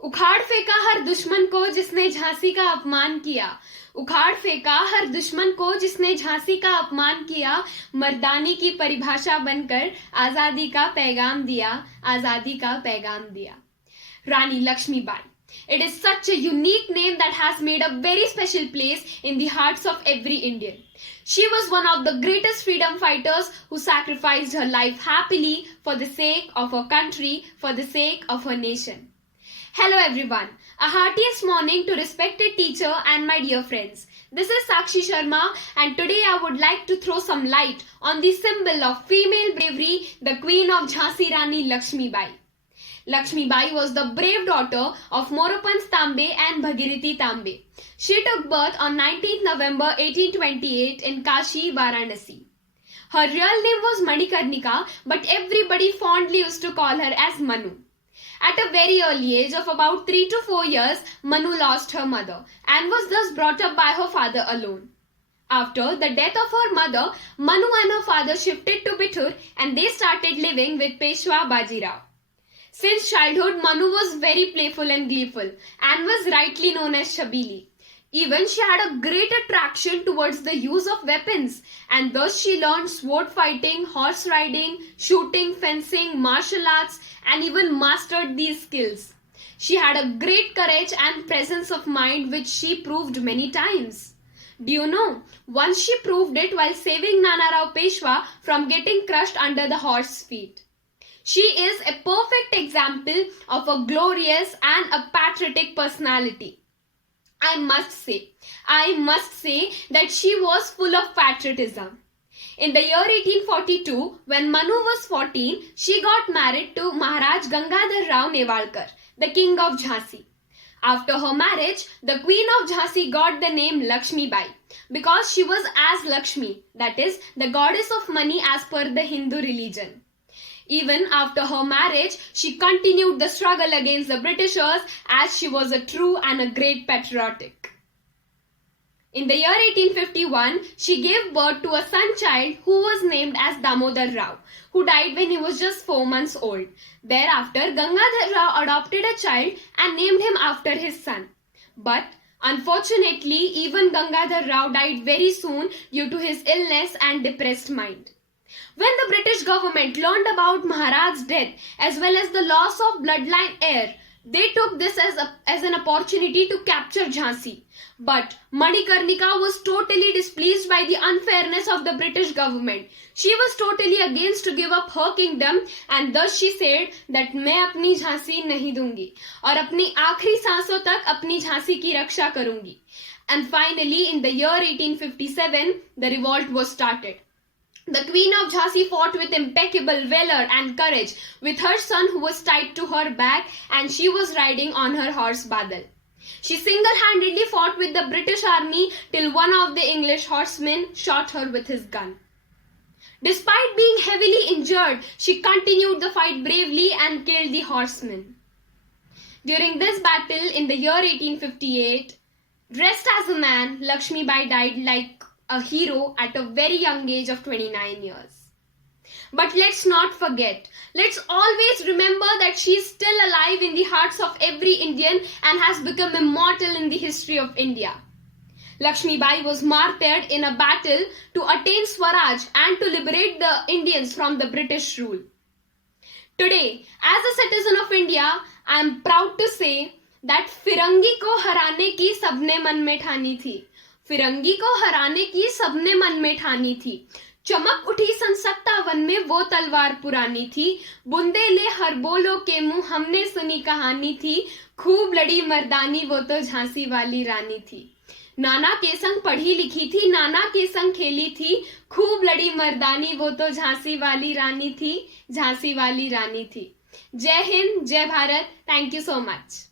उखाड़ फेंका हर दुश्मन को जिसने झांसी का अपमान किया। उखाड़ फेंका हर दुश्मन को जिसने झांसी का अपमान किया। मर्दानी की परिभाषा बनकर आजादी का पैगाम दिया। आजादी का पैगाम दिया। Rani Lakshmibai. It is such a unique name that has made a very special place in the hearts of every Indian. She was one of the greatest freedom fighters who sacrificed her life happily for the sake of her country, for the sake of her nation. Hello everyone. A heartiest morning to respected teacher and my dear friends. This is Sakshi Sharma and today I would like to throw some light on the symbol of female bravery, the Queen of Jhansi Rani Lakshmibai. Lakshmibai was the brave daughter of Moropant Tambe and Bhagirathi Tambe. She took birth on 19th November 1828 in Kashi, Varanasi. Her real name was Manikarnika, but everybody fondly used to call her as Manu. At a very early age of about 3 to 4 years, Manu lost her mother and was thus brought up by her father alone. After the death of her mother, Manu and her father shifted to Bithur and they started living with Peshwa Bajirao. Since childhood, Manu was very playful and gleeful and was rightly known as Shabili. Even she had a great attraction towards the use of weapons and thus she learned sword fighting, horse riding, shooting, fencing, martial arts and even mastered these skills. She had a great courage and presence of mind which she proved many times. Do you know, once she proved it while saving Nanarao Peshwa from getting crushed under the horse's feet. She is a perfect example of a glorious and a patriotic personality. I must say that she was full of patriotism. In the year 1842, when Manu was 14, she got married to Maharaj Gangadhar Rao Newalkar, the king of Jhansi. After her marriage, the queen of Jhansi got the name Lakshmibai because she was as Lakshmi, that is, the goddess of money as per the Hindu religion. Even after her marriage, she continued the struggle against the Britishers as she was a true and a great patriotic. In the year 1851, she gave birth to a son child who was named as Damodar Rao, who died when he was just 4 months old. Thereafter, Gangadhar Rao adopted a child and named him after his son. But unfortunately, even Gangadhar Rao died very soon due to his illness and depressed mind. When the British government learned about Maharaj's death as well as the loss of bloodline heir, they took this as an opportunity to capture Jhansi. But Manikarnika was totally displeased by the unfairness of the British government. She was totally against to give up her kingdom and thus she said that मैं अपनी झांसी नहीं दूंगी और अपनी आखिरी सांसों तक अपनी झांसी की रक्षा करूंगी. And finally, in the year 1857, the revolt was started. The Queen of Jhansi fought with impeccable valor and courage with her son who was tied to her back and she was riding on her horse Badal. She single-handedly fought with the British army till one of the English horsemen shot her with his gun. Despite being heavily injured, she continued the fight bravely and killed the horsemen. During this battle in the year 1858, dressed as a man, Lakshmibai died like a hero at a very young age of 29 years. But let's not forget, let's always remember that she is still alive in the hearts of every Indian and has become immortal in the history of India. Lakshmibai was martyred in a battle to attain Swaraj and to liberate the Indians from the British rule. Today, as a citizen of India, I am proud to say that फिरंगी को हराने की सबने मन में ठानी थी. फिरंगी को हराने की सबने मन में ठानी थी. चमक उठी सन 57 में वो तलवार पुरानी थी. बुंदे ले हर बोलो के मुंह हमने सुनी कहानी थी. खूब लड़ी मर्दानी वो तो झांसी वाली रानी थी. नाना के संग पढ़ी लिखी थी, नाना के संग खेली थी. खूब लड़ी मर्दानी वो तो झांसी वाली रानी थी. झांसी वाली रानी थी. जय हिंद, जय Bharat. Thank you so much.